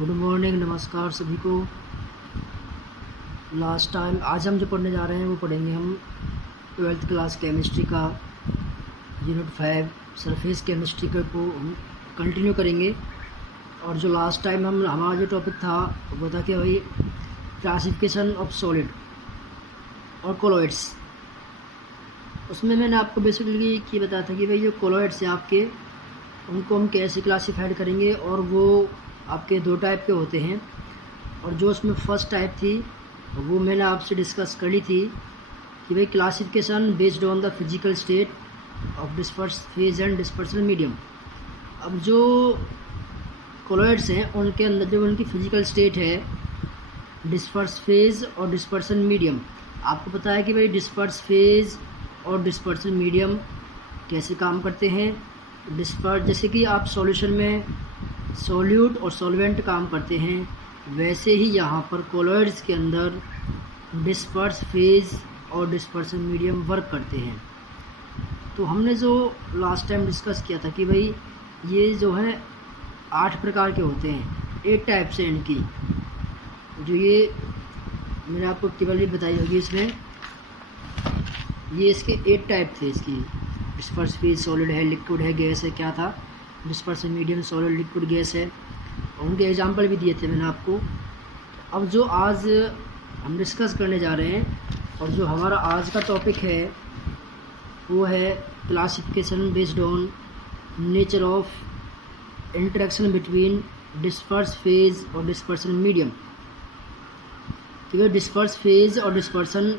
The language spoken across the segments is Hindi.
गुड मॉर्निंग, नमस्कार सभी को। लास्ट टाइम आज हम जो पढ़ने जा रहे हैं वो पढ़ेंगे हम 12th क्लास केमिस्ट्री का यूनिट 5 सरफेस केमिस्ट्री को हम कंटिन्यू करेंगे। और जो लास्ट टाइम हमारा जो टॉपिक था वो था कि भाई क्लासिफिकेशन ऑफ सॉलिड और कोलॉइड्स। उसमें मैंने आपको बेसिकली ये बताया था कि भाई जो कोलॉइड्स हैं आपके, उनको हम कैसे क्लासीफाइड करेंगे, और वो आपके दो टाइप के होते हैं। और जो उसमें फर्स्ट टाइप थी वो मैंने आपसे डिस्कस कर ली थी कि भाई classification based on the physical state of disperse phase and dispersal medium. अब जो कोलॉइड्स हैं उनके अंदर जो उनकी फिजिकल स्टेट है डिस्पर्स फेज और डिस्पर्सल मीडियम, आपको पता है कि भाई डिस्पर्स फेज और डिस्पर्सल मीडियम कैसे काम करते हैं। डिस्पर्स जैसे कि आप सॉल्यूशन में सॉल्यूट और सॉल्वेंट काम करते हैं, वैसे ही यहाँ पर कोलॉइड्स के अंदर डिस्पर्स फेज और डिस्पर्सल मीडियम वर्क करते हैं। तो हमने जो लास्ट टाइम डिस्कस किया था कि भाई ये जो है 8 प्रकार के होते हैं, 8 टाइप्स हैं इनकी। जो ये मैंने आपको केवल बताई होगी, इसमें ये इसके 8 टाइप थे। इसकी डिस्पर्स फेज सॉलिड है, लिक्विड है, गैस है, क्या था dispersal medium solid liquid gas है, और उनके एग्जांपल भी दिए थे मैंने आपको। अब जो आज हम डिस्कस करने जा रहे हैं और जो हमारा आज का टॉपिक है वो है classification based on nature of interaction between disperse phase और डिस्पर्सल मीडियम। क्योंकि डिस्पर्स फेज और डिस्पर्सल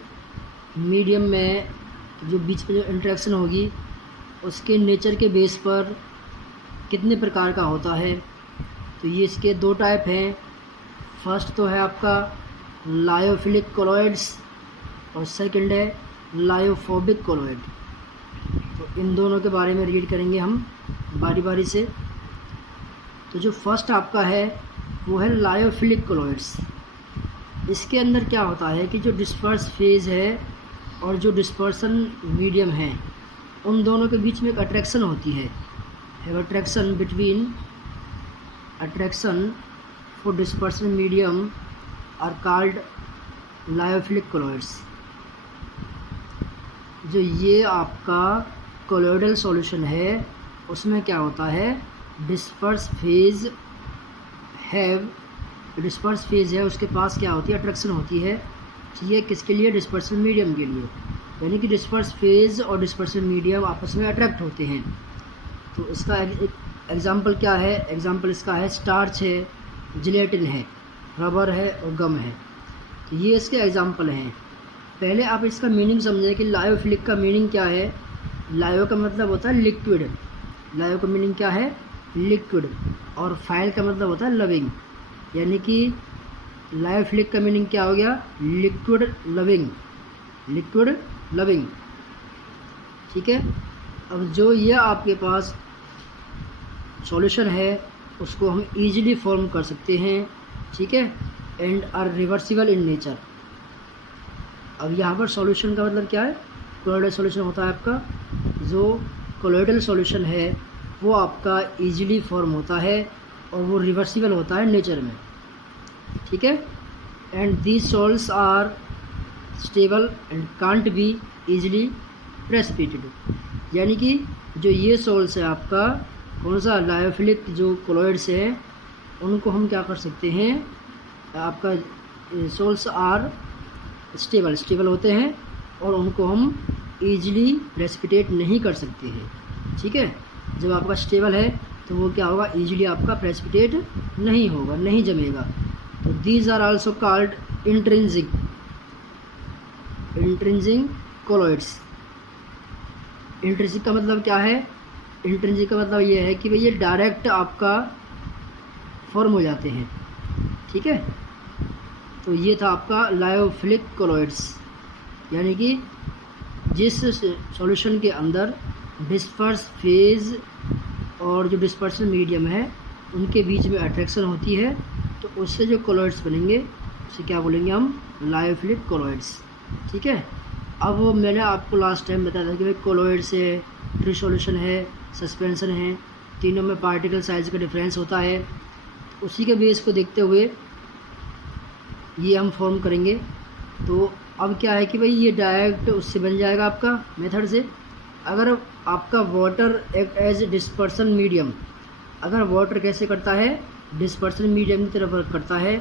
मीडियम में जो बीच में जो इंटरेक्शन होगी उसके नेचर के बेस पर कितने प्रकार का होता है। तो ये इसके 2 टाइप हैं। फर्स्ट तो है आपका लायोफिलिक कोलॉइड्स और सेकंड है लायोफोबिक कोलॉइड। तो इन दोनों के बारे में रीड करेंगे हम बारी बारी से। तो जो फर्स्ट आपका है वो है लायोफिलिक कोलॉइड्स। इसके अंदर क्या होता है कि जो डिस्पर्स फेज है और जो डिस्पर्सन मीडियम है उन दोनों के बीच में एक अट्रैक्शन होती है। Attraction for dispersion medium are called lyophilic colloids. जो ये आपका कोलॉइडल सॉल्यूशन है उसमें क्या होता है, डिस्पर्स फेज है, उसके पास क्या होती है, अट्रैक्शन होती है। ठीक है, किसके लिए, डिस्पर्सल मीडियम के लिए। यानी कि डिस्पर्स फेज और डिस्पर्सल मीडियम आपस में अट्रैक्ट होते हैं। तो इसका एग्जांपल क्या है, एग्जांपल इसका है स्टार्च है, जिलेटिन है, रबर है और गम है। तो ये इसके एग्जांपल हैं। पहले आप इसका मीनिंग समझें कि लायोफिलिक का मीनिंग क्या है। लायो का मतलब होता है लिक्विड, लायो का मीनिंग क्या है, लिक्विड, और फाइल का मतलब होता है लविंग। यानी कि लायोफिलिक का मीनिंग क्या हो गया, लिक्विड लविंग। ठीक है। अब जो ये आपके पास सॉल्यूशन है उसको हम इजीली फॉर्म कर सकते हैं। ठीक है, and are reversible in nature. अब यहाँ पर सॉल्यूशन का मतलब क्या है, कोलॉइडल सॉल्यूशन होता है आपका। जो कोलॉइडल सॉल्यूशन है वो आपका इजीली फॉर्म होता है और वो रिवर्सिबल होता है नेचर में। ठीक है, and these salts are stable and can't be easily precipitated. यानी कि जो ये सॉल्ट्स है आपका, कौन सा, लायोफिलिक जो कोलॉइड्स है, उनको हम क्या कर सकते हैं, आपका सॉल्ट्स आर स्टेबल होते हैं और उनको हम ईजिली प्रेसिपिटेट नहीं कर सकते हैं। ठीक है, जब आपका स्टेबल है तो वो क्या होगा, ईजिली आपका प्रेसिपिटेट नहीं होगा, नहीं जमेगा। तो these are also called intrinsic colloids. Intrinsic का मतलब क्या है, इंट्रिंसिक का मतलब ये है कि भाई ये डायरेक्ट आपका फॉर्म हो जाते हैं। ठीक है, तो ये था आपका लायोफिलिक कोलॉइड्स। यानी कि जिस सॉल्यूशन के अंदर डिस्पर्स फेज और जो डिस्पर्सन मीडियम है उनके बीच में अट्रैक्शन होती है, तो उससे जो कोलॉइड्स बनेंगे उसे क्या बोलेंगे हम, लायोफिलिक कोलॉइड्स। ठीक है। अब मैंने आपको लास्ट टाइम बताया था कि भाई कोलॉइड्स है, ट्री सॉल्यूशन है, सस्पेंशन है, तीनों में पार्टिकल साइज़ का डिफरेंस होता है। उसी के बेस को देखते हुए ये हम फॉर्म करेंगे। तो अब क्या है कि भाई ये डायरेक्ट उससे बन जाएगा आपका मेथड से। अगर आपका water act as dispersion medium, अगर वाटर कैसे करता है, डिस्पर्सन मीडियम की तरफ वर्क करता है,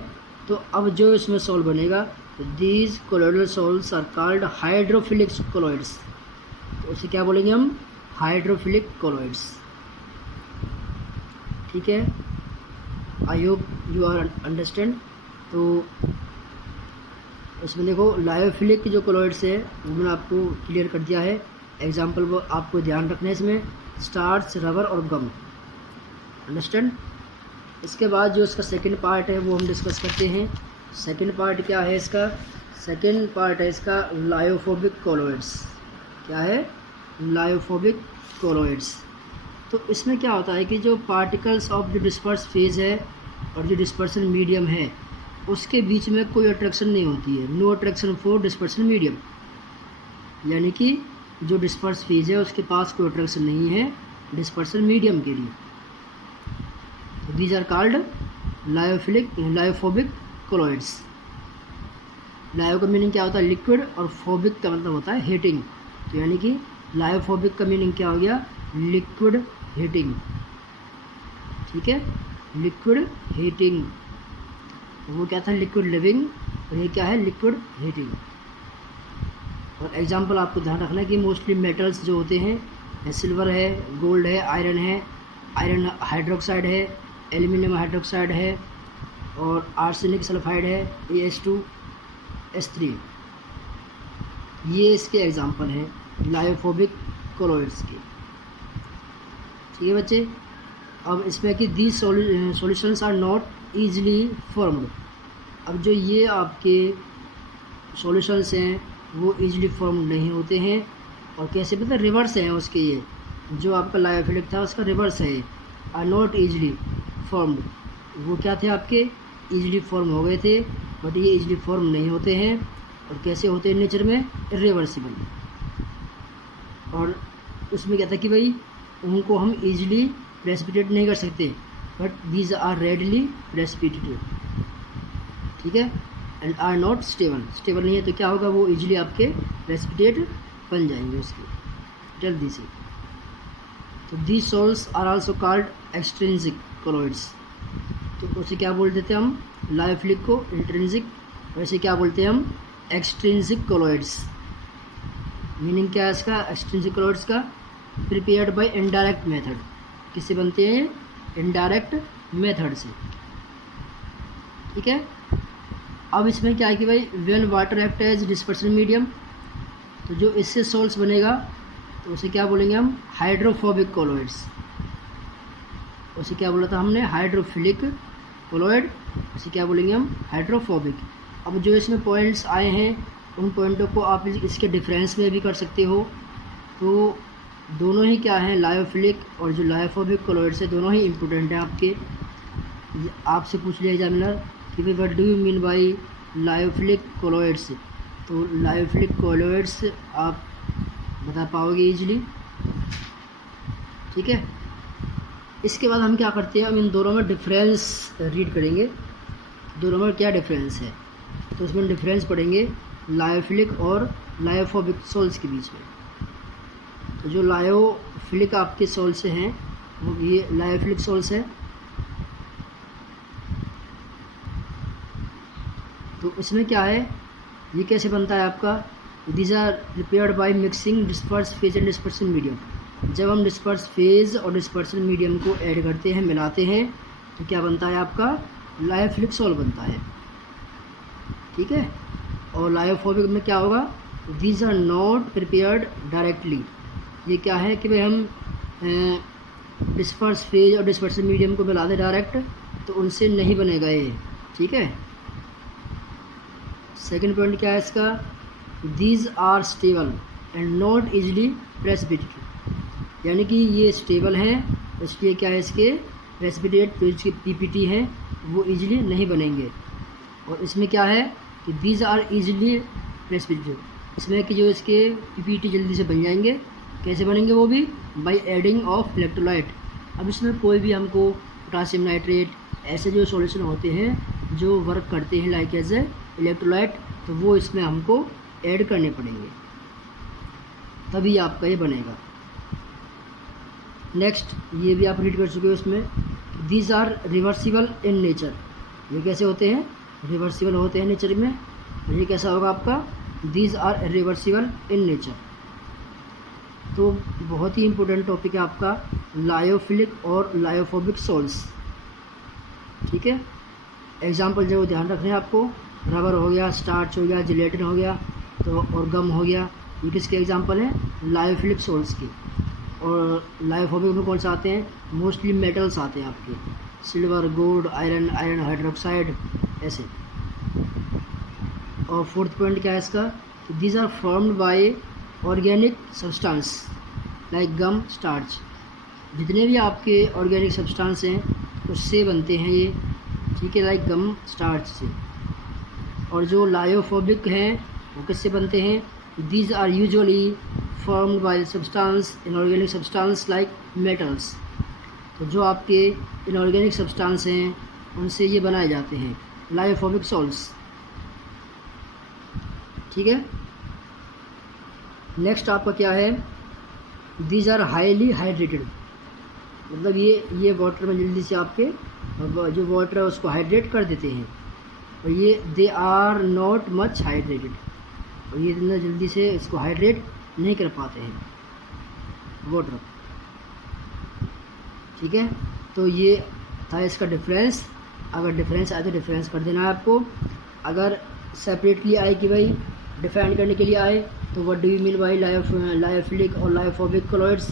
तो अब जो इसमें सॉल्ट बनेगा, these colloidal salts are called hydrophilic colloids. तो उसे क्या बोलेंगे हम, हाइड्रोफिलिक कोलोइड्स। ठीक है, I hope you are understand. तो इसमें देखो लायोफिलिक जो कोलोइड्स है वो मैंने आपको क्लियर कर दिया है। एग्जाम्पल वो आपको ध्यान रखना है इसमें, स्टार्च, रबर और गम। अंडरस्टैंड। इसके बाद जो इसका सेकंड पार्ट है वो हम डिस्कस करते हैं। सेकंड पार्ट क्या है इसका, सेकंड पार्ट है इसका लायोफोबिक कोलोइड्स। क्या है, लायोफोबिक कोलोइड्स। तो इसमें क्या होता है कि जो पार्टिकल्स ऑफ जो डिस्पर्स फेज है और जो डिस्पर्सन मीडियम है उसके बीच में कोई अट्रैक्शन नहीं होती है, no attraction for dispersion medium. यानी कि जो डिस्पर्स फेज है उसके पास कोई अट्रैक्शन नहीं है डिस्पर्सन मीडियम के लिए। These are called lyophobic colloids. लायो का मीनिंग क्या होता है, लिक्विड, और फोबिक का मतलब होता है हीटिंग। तो यानी कि लायोफोबिक का मीनिंग क्या हो गया, लिक्विड हीटिंग। ठीक है, लिक्विड हीटिंग। वो क्या था, लिक्विड लिविंग, और ये क्या है, लिक्विड हीटिंग। और एग्जांपल आपको ध्यान रखना है कि मोस्टली मेटल्स जो होते हैं, सिल्वर है, गोल्ड है, आयरन हाइड्रोक्साइड है, एल्यूमिनियम हाइड्रोक्साइड है, और आर्सेनिक सल्फाइड है, AS2S3। ये इसके एग्जांपल हैं लायोफोबिक कोलोइड्स के। ठीक है बच्चे। अब इसमें कि these solutions are not easily formed. अब जो ये आपके सॉल्यूशंस हैं वो ईजिली फॉर्म नहीं होते हैं। और कैसे पता, रिवर्स हैं उसके। ये जो आपका लायोफिलिक था उसका रिवर्स है, आर नॉट ईजिली फॉर्म्ड। वो क्या थे आपके, ईजिली फॉर्म हो गए थे, बट ये ईजिली फॉर्म नहीं होते हैं। और कैसे होते हैं नेचर में, इरिवर्सिबल। और उसमें क्या था कि भाई उनको हम ईजिली प्रेसिपिटेट नहीं कर सकते, but these are readily precipitated. ठीक है, and are not stable. Stable नहीं है तो क्या होगा, वो ईजिली आपके प्रेसिपिटेट बन जाएंगे उसके जल्दी से। तो these salts are also called extrinsic colloids. तो उसे क्या बोल देते हैं हम, लायोफिलिक को इंट्रिंसिक, वैसे क्या बोलते हैं हम, एक्सट्रिंसिक कोलोइड्स। मीनिंग क्या है इसका, एक्सट्रिंसिक कोलोइड्स का, प्रिपेयर्ड बाय इनडायरेक्ट मेथड। किससे बनते हैं, इनडायरेक्ट मेथड से। ठीक है। अब इसमें क्या है कि भाई when water act as dispersion medium, तो जो इससे सॉल्ट्स बनेगा तो उसे क्या बोलेंगे हम, हाइड्रोफोबिक कोलोइड्स। उसे क्या बोला था हमने, हाइड्रोफिलिक कोलोइड। उसे क्या बोलेंगे हम, हाइड्रोफोबिक। अब जो इसमें पॉइंट्स आए हैं उन पॉइंटों को आप इसके डिफरेंस में भी कर सकते हो। तो दोनों ही क्या हैं, लायोफिलिक और जो लायोफोबिक कोलोइड्स है दोनों ही इम्पोर्टेंट हैं आपके। आपसे पूछ लिया एग्जामिनर कि भाई what do you mean by lyophilic colloids, तो लायोफिलिक कोलोइड्स आप बता पाओगे ईजिली। ठीक है। इसके बाद हम क्या करते हैं, हम इन दोनों में डिफरेंस रीड करेंगे, दोनों में क्या डिफरेंस है। तो इसमें डिफरेंस पढ़ेंगे लायोफिलिक और लायोफोबिक सॉल्ट्स के बीच में। तो जो लायोफिलिक आपके सॉल्ट्स हैं वो ये लायोफिलिक सॉल्ट्स है। तो इसमें क्या है, ये कैसे बनता है आपका, these are prepared by mixing disperse phase and dispersion medium. जब हम डिस्पर्स फेज और डिस्पर्सन मीडियम को ऐड करते हैं, मिलाते हैं, तो क्या बनता है आपका, लायोफिलिक सॉल्ट बनता है। ठीक है। और लायोफोबिक में क्या होगा, these are not prepared directly. ये क्या है कि भाई हम डिस्पर्स फेज और डिस्पर्सन मीडियम को मिला दें डायरेक्ट, तो उनसे नहीं बनेगा ये। ठीक है। सेकंड पॉइंट क्या है इसका, these are stable and not easily precipitated. यानी कि ये स्टेबल हैं, इसलिए क्या है, इसके प्रेसिपिटेट जो इसके पीपीटी हैं वो ईजिली नहीं बनेंगे। और इसमें क्या है कि दीज आर ईजिली प्रेसिपिटेटेड, इसमें कि जो इसके पीपीटी जल्दी से बन जाएंगे। कैसे बनेंगे वो भी, बाय एडिंग ऑफ इलेक्ट्रोलाइट। अब इसमें कोई भी हमको पोटासियम नाइट्रेट ऐसे जो सॉल्यूशन होते हैं जो वर्क करते हैं लाइक एज ए इलेक्ट्रोलाइट, तो वो इसमें हमको ऐड करने पड़ेंगे, तभी आपका ये बनेगा। नेक्स्ट ये भी आप रीड कर चुके हो इसमें, these are reversible in nature. ये कैसे होते हैं? रिवर्सिबल होते हैं नेचर में। ये कैसा होगा आपका? These are reversible in nature. तो बहुत ही इम्पोर्टेंट टॉपिक है आपका लायोफिलिक और लायोफोबिक सॉल्ट्स। ठीक है, एग्जाम्पल जो ध्यान रखने हैं आपको, रबर हो गया, स्टार्च हो गया, जिलेटिन हो गया, तो और गम हो गया, ये किसके एग्जाम्पल हैं? लायोफिलिक सॉल्ट्स के। और लायोफोबिक में कौन सा आते हैं? मोस्टली मेटल्स आते हैं आपके, silver, gold, iron, iron hydroxide, ऐसे। और फोर्थ पॉइंट क्या है इसका? These are formed by organic substance like gum, starch. जितने भी आपके ऑर्गेनिक सब्सटेंस हैं उससे बनते हैं ये, ठीक है, लाइक गम, स्टार्च से। और जो लायोफोबिक हैं वो किससे बनते हैं? These are usually formed by substance inorganic substance like metals. तो जो आपके इनऑर्गेनिक सब्सटेंस हैं उनसे ये बनाए जाते हैं लायोफोबिक सॉल्ट्स। ठीक है, नेक्स्ट आपका क्या है? These are highly hydrated. मतलब ये वाटर में जल्दी से आपके जो वाटर है उसको हाइड्रेट कर देते हैं। और ये they are not much hydrated, और ये इतना जल्दी से इसको हाइड्रेट नहीं कर पाते हैं वाटर। ठीक है, तो ये था इसका डिफरेंस। अगर डिफरेंस आए तो डिफरेंस कर देना है आपको। अगर सेपरेटली आए कि भाई डिफाइन करने के लिए आए तो what do you mean by lyophilic और लायोफोबिक कॉलॉइड्स,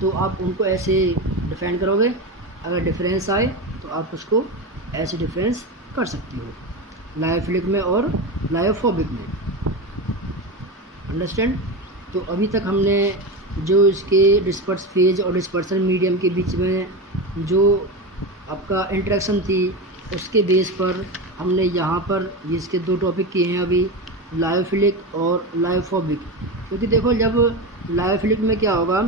तो आप उनको ऐसे डिफाइन करोगे। अगर डिफरेंस आए तो आप उसको ऐसे डिफरेंस कर सकती हो, लायोफिलिक में और लायोफोबिक में। अंडरस्टैंड? तो अभी तक हमने जो इसके डिस्पर्स फेज और डिस्पर्सन मीडियम के बीच में जो आपका इंटरेक्शन थी उसके बेस पर हमने यहाँ पर इसके 2 टॉपिक किए हैं अभी, लायोफिलिक और लायोफोबिक। क्योंकि देखो जब लायोफिलिक में क्या होगा,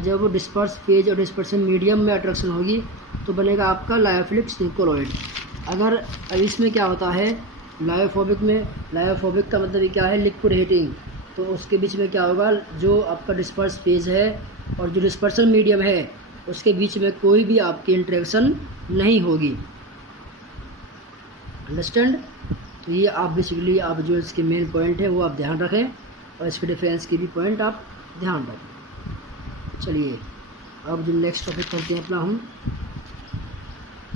जब डिस्पर्स फेज और डिस्पर्सन मीडियम में अट्रैक्शन होगी तो बनेगा आपका लायोफिलिक कॉलॉइड। अगर अब इसमें क्या होता है लायोफोबिक में, लायोफोबिक का मतलब क्या है? Liquid heating. तो उसके बीच में क्या होगा, जो आपका डिस्पर्स फेज है और जो डिस्पर्सन मीडियम है उसके बीच में कोई भी आपकी इंटरेक्शन नहीं होगी। अंडरस्टैंड? तो ये आप बेसिकली आप जो इसके मेन पॉइंट है वो आप ध्यान रखें, और इसके डिफरेंस के भी पॉइंट आप ध्यान रखें। चलिए अब जो नेक्स्ट टॉपिक करते हैं अपना हम।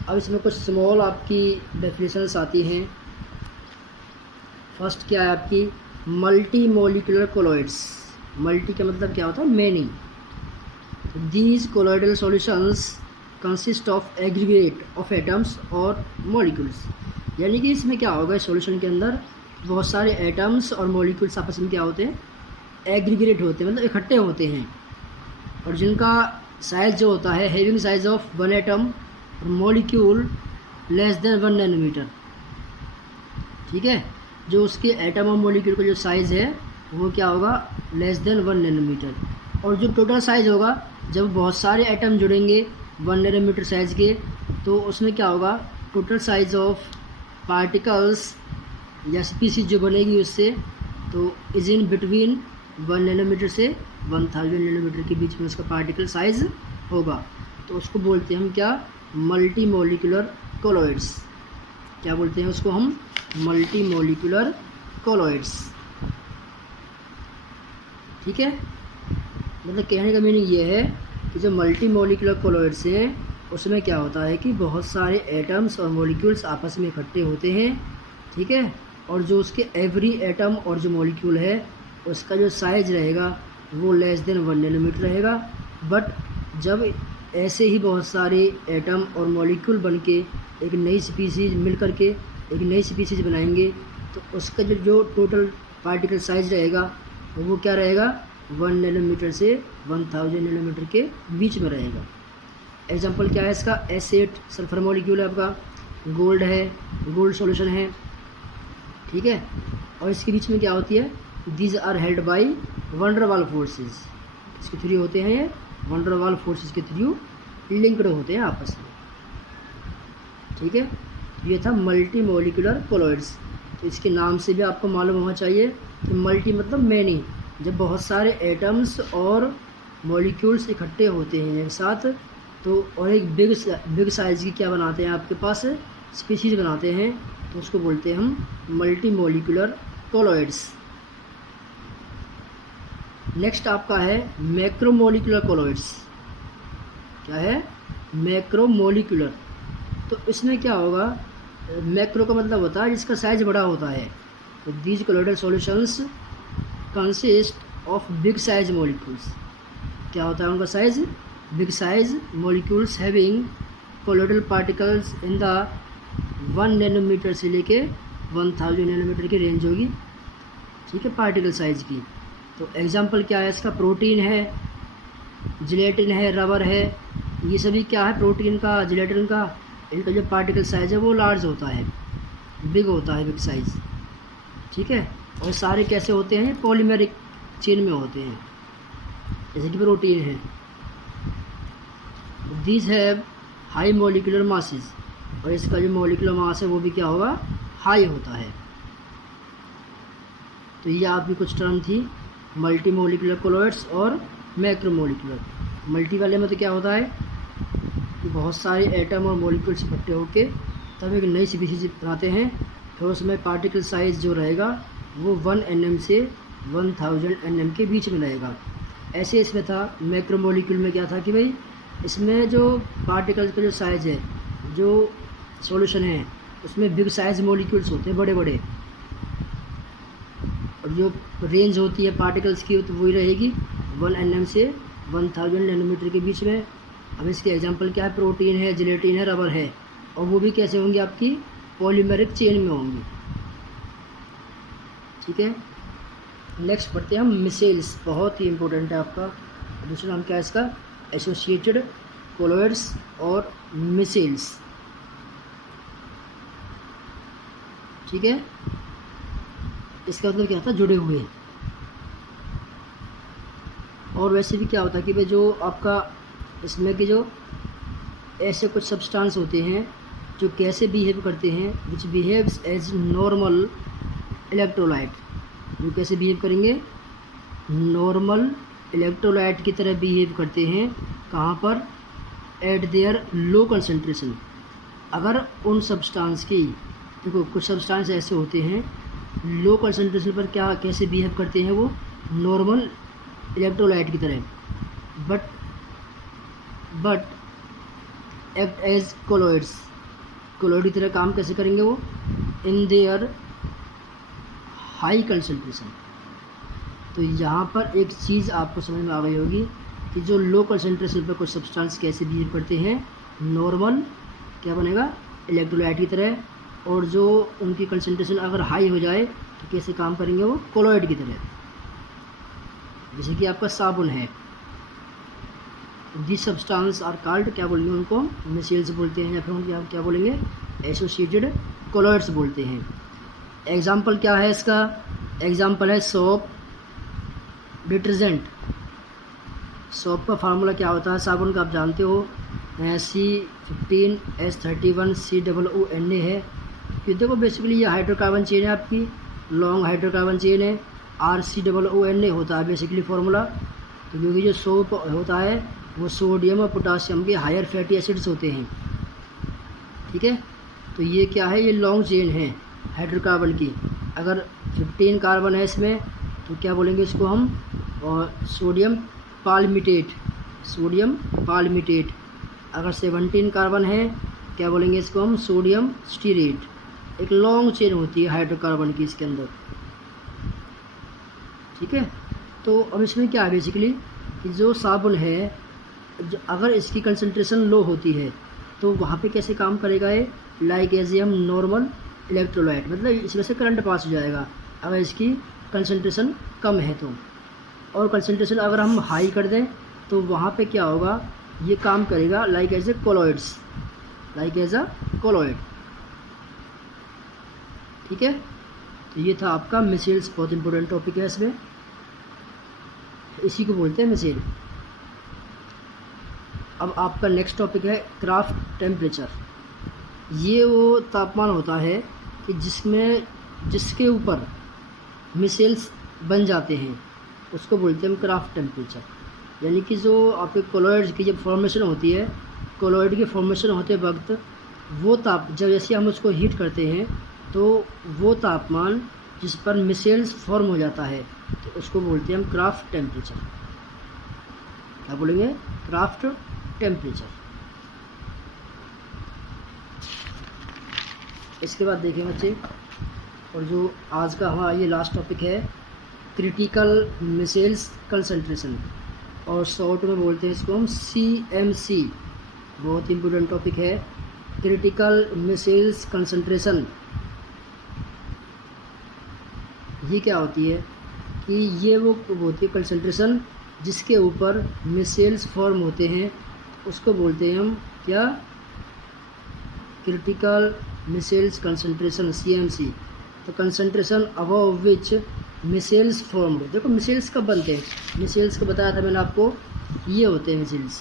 अब इसमें कुछ स्मॉल आपकी डेफिनेशंस आती हैं। फर्स्ट क्या है आपकी? Multi molecular colloids. मल्टी का मतलब क्या होता है? Many. These colloidal solutions consist of aggregate of atoms और मॉलिक्यूल्स। यानी कि इसमें क्या होगा, सॉल्यूशन के अंदर बहुत सारे एटम्स और मॉलिक्यूल्स आपस में क्या होते हैं? एग्रीगेट होते हैं, मतलब इकट्ठे होते हैं। और जिनका साइज़ जो होता है हैविंग साइज ऑफ 1 एटम और मॉलिक्यूल लेस देन 1 नैनोमीटर। ठीक है, जो उसके एटम और मॉलिक्यूल का जो साइज़ है वो क्या होगा? Less than 1 nanometre. और जो टोटल साइज़ होगा, जब बहुत सारे एटम जुड़ेंगे 1 नैनोमीटर साइज़ के, तो उसमें क्या होगा? टोटल साइज़ ऑफ पार्टिकल्स या स्पीसीज जो बनेगी उससे, तो इज इन बिटवीन 1 नैनोमीटर से 1000 नैनोमीटर के बीच में उसका पार्टिकल साइज़ होगा। तो उसको बोलते हैं हम क्या? Multi molecular colloids. क्या बोलते हैं उसको हम? Multi molecular colloids. ठीक है, मतलब कहने का मीनिंग ये है कि जो मल्टी मोलिकुलर कोलॉइड्स हैं उसमें क्या होता है कि बहुत सारे एटम्स और मॉलिक्यूल्स आपस में इकट्ठे होते हैं। ठीक है, और जो उसके एवरी एटम और जो मॉलिक्यूल है उसका जो साइज़ रहेगा वो लेस देन 1 नैनोमीटर रहेगा। बट जब ऐसे ही बहुत सारे एटम और मॉलिक्यूल बन के एक नई स्पीसीज मिल कर के एक नई स्पीसीज बनाएंगे, तो उसका जो टोटल पार्टिकल साइज़ रहेगा वो क्या रहेगा? 1 नैनोमीटर से 1000 नैनोमीटर के बीच में रहेगा। एग्जांपल क्या है इसका? एसिड सल्फर मॉलिक्यूल है आपका, गोल्ड है, गोल्ड सॉल्यूशन है। ठीक है, और इसके बीच में क्या होती है? These are held by van der Waals forces. इसके थ्रू होते हैं ये वंडर वाल फोर्सेज के थ्रू लिंक्ड होते हैं आपस में। ठीक है, ये था मल्टी मोलिकुलर कोलॉइड्स। तो इसके नाम से भी आपको मालूम होना चाहिए कि मल्टी मतलब मैनी, जब बहुत सारे एटम्स और मॉलिक्यूल्स इकट्ठे होते हैं एक साथ, तो और एक बिग साइज़ की क्या बनाते हैं आपके पास, स्पीशीज़ बनाते हैं, तो उसको बोलते हैं हम मल्टी मोलिकुलर कोलॉइड्स। नेक्स्ट आपका है मैक्रोमोलिकुलर कोलॉइड्स। क्या है? मैक्रोमोलिकुलर। तो इसमें क्या होगा, मैक्रो का मतलब होता है जिसका साइज़ बड़ा होता है। तो these colloidal solutions consist of big size molecules. क्या होता है उनका size? Big size molecules having colloidal particles in the 1 nanometre से लेके 1000 नैनोमीटर की रेंज होगी, ठीक है, पार्टिकल साइज़ की। तो एग्जांपल क्या है इसका? प्रोटीन है, जिलेटिन है, रबर है, ये सभी क्या है? प्रोटीन का, जिलेटिन का, इनका जो पार्टिकल साइज़ है वो लार्ज होता है, बिग होता है, बिग साइज़, ठीक है। और सारे कैसे होते हैं? पॉलीमेरिक चेन में होते हैं, जैसे कि प्रोटीन है। These have high molecular masses, और इसका जो मोलिकुलर मास है वो भी क्या होगा? हाई होता है। तो ये आपकी कुछ टर्म थी, मल्टी मोलिकुलर कोलॉइड्स और मैक्रोमोलिकुलर। मल्टी वाले में तो क्या होता है कि बहुत सारे एटम और मॉलिक्यूल्स इकट्ठे होकर तब एक नई स्पीशीज बनाते हैं, फिर उसमें पार्टिकल साइज़ जो रहेगा वो 1 nm से 1000 nm के बीच में रहेगा। ऐसे इसमें था मैक्रोमोलिक्यूल में क्या था कि भाई इसमें जो पार्टिकल्स का जो साइज़ है, जो सॉल्यूशन है, उसमें बिग साइज मॉलिक्यूल्स होते हैं, बड़े बड़े, और जो रेंज होती है पार्टिकल्स की तो वही रहेगी 1 nm से 1000 नैनोमीटर के बीच में। अब इसके एग्जांपल क्या है? प्रोटीन है, जिलेटिन है, रबर है, और वो भी कैसे होंगी? आपकी पॉलीमेरिक चेन में होंगी, ठीक है। नेक्स्ट पढ़ते हैं हम मिसेल्स, बहुत ही इंपॉर्टेंट है आपका। दूसरा नाम क्या है इसका? एसोसिएटेड कोलॉइड्स और मिसेल्स, ठीक है। इसका मतलब क्या होता है? जुड़े हुए। और वैसे भी क्या होता है कि भाई जो आपका इसमें के जो ऐसे कुछ सब्सटेंस होते हैं जो कैसे बिहेव करते हैं, विच बिहेव्स एज नॉर्मल इलेक्ट्रोलाइट, जो कैसे बिहेव करेंगे? नॉर्मल इलेक्ट्रोलाइट की तरह बिहेव करते हैं। कहाँ पर? Eight there low concentration. अगर उन सब्सटेंस की, देखो कुछ सब्सटेंस ऐसे होते हैं लो कंसंट्रेशन पर क्या कैसे बिहेव करते हैं, वो नॉर्मल इलेक्ट्रोलाइट की तरह, but act as colloids, colloid की तरह काम कैसे करेंगे वो? In their high concentration. तो यहाँ पर एक चीज़ आपको समझ में आ गई होगी कि जो लो कंसंट्रेशन पर कुछ सब्सटेंस कैसे बिहेव करते हैं, नॉर्मल क्या बनेगा? इलेक्ट्रोलाइट की तरह, और जो उनकी कंसंट्रेशन अगर हाई हो जाए तो कैसे काम करेंगे वो? कोलॉइड की तरह। जैसे कि आपका साबुन है, दिस सब्सटेंस आर कॉल्ड, क्या बोलेंगे उनको? मिसेल्स बोलते हैं, या फिर हम क्या बोलेंगे? एसोसिएटेड कोलॉइड्स बोलते हैं। एग्जाम्पल क्या है इसका? एग्जाम्पल है सोप, डिटर्जेंट। सोप का फार्मूला क्या होता है? साबुन का आप जानते हो, C15H31COONA है। ये देखो बेसिकली ये हाइड्रोकार्बन चेन है आपकी, लॉन्ग हाइड्रोकार्बन चेन है, RCOONA होता है बेसिकली फार्मूला। तो क्योंकि जो सोप होता है वो सोडियम और पोटासियम के हायर फैटी एसिड्स होते हैं, ठीक है। तो ये क्या है? ये लॉन्ग चेन है हाइड्रोकार्बन की। अगर 15 कार्बन है इसमें तो क्या बोलेंगे इसको हम? और सोडियम पाल्मिटेट, सोडियम पाल्मिटेट। अगर 17 कार्बन है क्या बोलेंगे इसको हम? Sodium stearate. एक लॉन्ग चेन होती है हाइड्रोकार्बन की इसके अंदर, ठीक है। तो अब इसमें क्या है बेसिकली कि जो साबुन है, अगर इसकी कंसंट्रेशन लो होती है तो वहाँ पे कैसे काम करेगा ये? लाइक एज हम नॉर्मल इलेक्ट्रोलाइट, मतलब इसमें से करंट पास हो जाएगा अगर इसकी कंसंट्रेशन कम है तो। और कंसंट्रेशन अगर हम हाई कर दें तो वहाँ पे क्या होगा? ये काम करेगा like as a colloids, like as a colloid, ठीक है। तो ये था आपका मिसेल्स, बहुत इंपॉर्टेंट टॉपिक है इसमें, इसी को बोलते हैं मिसेल। अब आपका नेक्स्ट टॉपिक है क्राफ्ट टेम्परेचर। ये वो तापमान होता है कि जिसके ऊपर मिसाइल्स बन जाते हैं, उसको बोलते हैं हम क्राफ्ट टेम्परेचर। यानी कि जो आपके कोलॉइड की जब फॉर्मेशन होती है, कोलॉइड की फॉर्मेशन होते वक्त वो जब जैसे हम उसको हीट करते हैं तो वो तापमान जिस पर मिसाइल्स फॉर्म हो जाता है तो उसको बोलते हैं हम क्राफ्ट टेम्परेचर। क्या बोलेंगे? Craft temperature. इसके बाद देखें बच्चे, और जो आज का हमारा ये लास्ट टॉपिक है, क्रिटिकल मिसाइल्स कंसंट्रेशन, और शॉर्ट में बोलते हैं इसको हम CMC। बहुत इम्पोर्टेंट टॉपिक है, क्रिटिकल मिसाइल्स कंसंट्रेशन। ये क्या होती है कि ये वो होती है कंसंट्रेशन जिसके ऊपर मिसाइल्स फॉर्म होते हैं, उसको बोलते हैं हम क्या? Critical missiles concentration, CMC। तो कंसंट्रेशन अबव विच मिसाइल्स फॉर्म्ड। देखो मिसाइल्स कब बनते हैं? मिसाइल्स को बताया था मैंने आपको, ये होते हैं मिसाइल्स।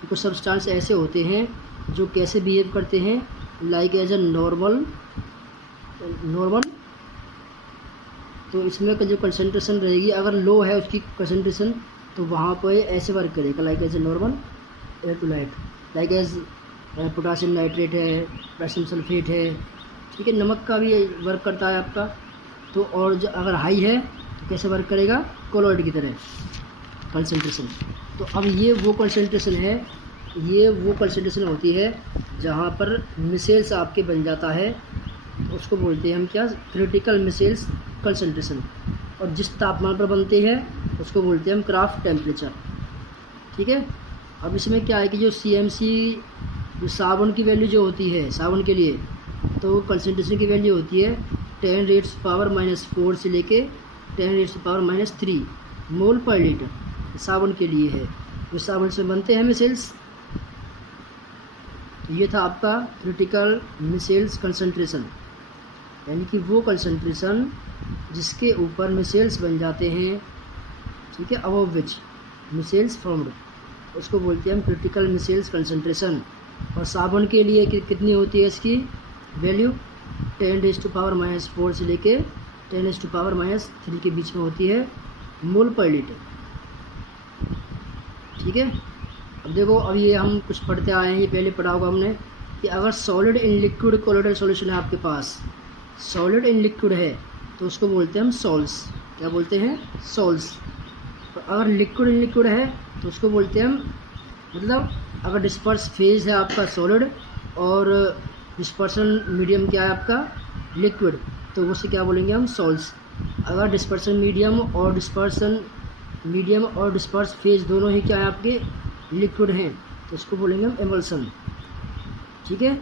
कुछ सब्सटेंस ऐसे होते हैं जो कैसे बिहेव करते हैं, लाइक एज ए नॉर्मल। तो इसमें का जो कंसंट्रेशन रहेगी, अगर लो है उसकी कंसंट्रेशन, तो वहाँ पर ऐसे वर्क करेगा, like as a normal electrolyte, like as potassium nitrate है, पोटाशियम सल्फेट है, ठीक है। नमक का भी वर्क करता है आपका। तो और जो अगर हाई है तो कैसे वर्क करेगा? कोलॉइड की तरह कंसंट्रेशन। तो अब ये वो कंसंट्रेशन है, ये वो कंसंट्रेशन होती है जहाँ पर मिसाइल्स आपके बन जाता है, उसको बोलते हैं हम क्या? Critical missiles concentration. और जिस तापमान पर बनते हैं उसको बोलते हैं हम क्राफ्ट टेम्परेचर, ठीक है। अब इसमें क्या है कि जो CMC, जो साबुन की वैल्यू जो होती है साबुन के लिए, तो कंसंट्रेशन की वैल्यू होती है 10⁻⁻⁴ से लेके 10⁻⁻³ मोल पर लीटर। साबुन के लिए है, जो साबुन से बनते हैं मिसाइल्स। ये था आपका क्रिटिकल मिसाइल्स कंसंट्रेशन, यानी कि वो कंसंट्रेशन जिसके ऊपर मिसाइल्स बन जाते हैं, ठीक है, अबव विच मिसाइल्स फॉर्म्ड, उसको बोलते हैं हम क्रिटिकल मिसाइल्स कंसंट्रेशन। और साबुन के लिए कितनी होती है इसकी वैल्यू? 10⁻⁻⁴ से लेके 10⁻⁻³ के बीच में होती है मोल पर लीटर, ठीक है। अब देखो, अब ये हम कुछ पढ़ते आए हैं, ये पहले पढ़ा होगा हमने कि अगर solid in liquid colloidal solution है आपके पास, सॉलिड इन लिक्विड है तो उसको बोलते हैं हम सॉल्स। क्या बोलते हैं? सॉल्स। और अगर लिक्विड इन लिक्विड है तो उसको बोलते हैं हम, मतलब अगर डिस्पर्स फेज है आपका सॉलिड और डिस्पर्सन मीडियम क्या है आपका? लिक्विड, तो उसे क्या बोलेंगे हम? सॉल्स। अगर डिस्पर्सन मीडियम और डिस्पर्स फेज दोनों ही क्या है आपके? लिक्विड हैं, तो उसको बोलेंगे हम एमल्सन, ठीक है।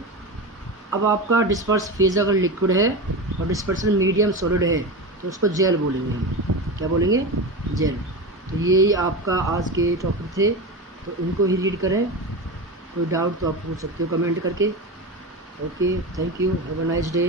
अब आपका डिस्पर्स फेज अगर लिक्विड है और डिस्पर्सन मीडियम सॉलिड है तो उसको जेल बोलेंगे हम। क्या बोलेंगे? जेल। तो यही आपका आज के टॉपिक थे, तो इनको ही रीड करें। कोई डाउट तो आप पूछ सकते हो कमेंट करके। Okay, thank you, have a nice day.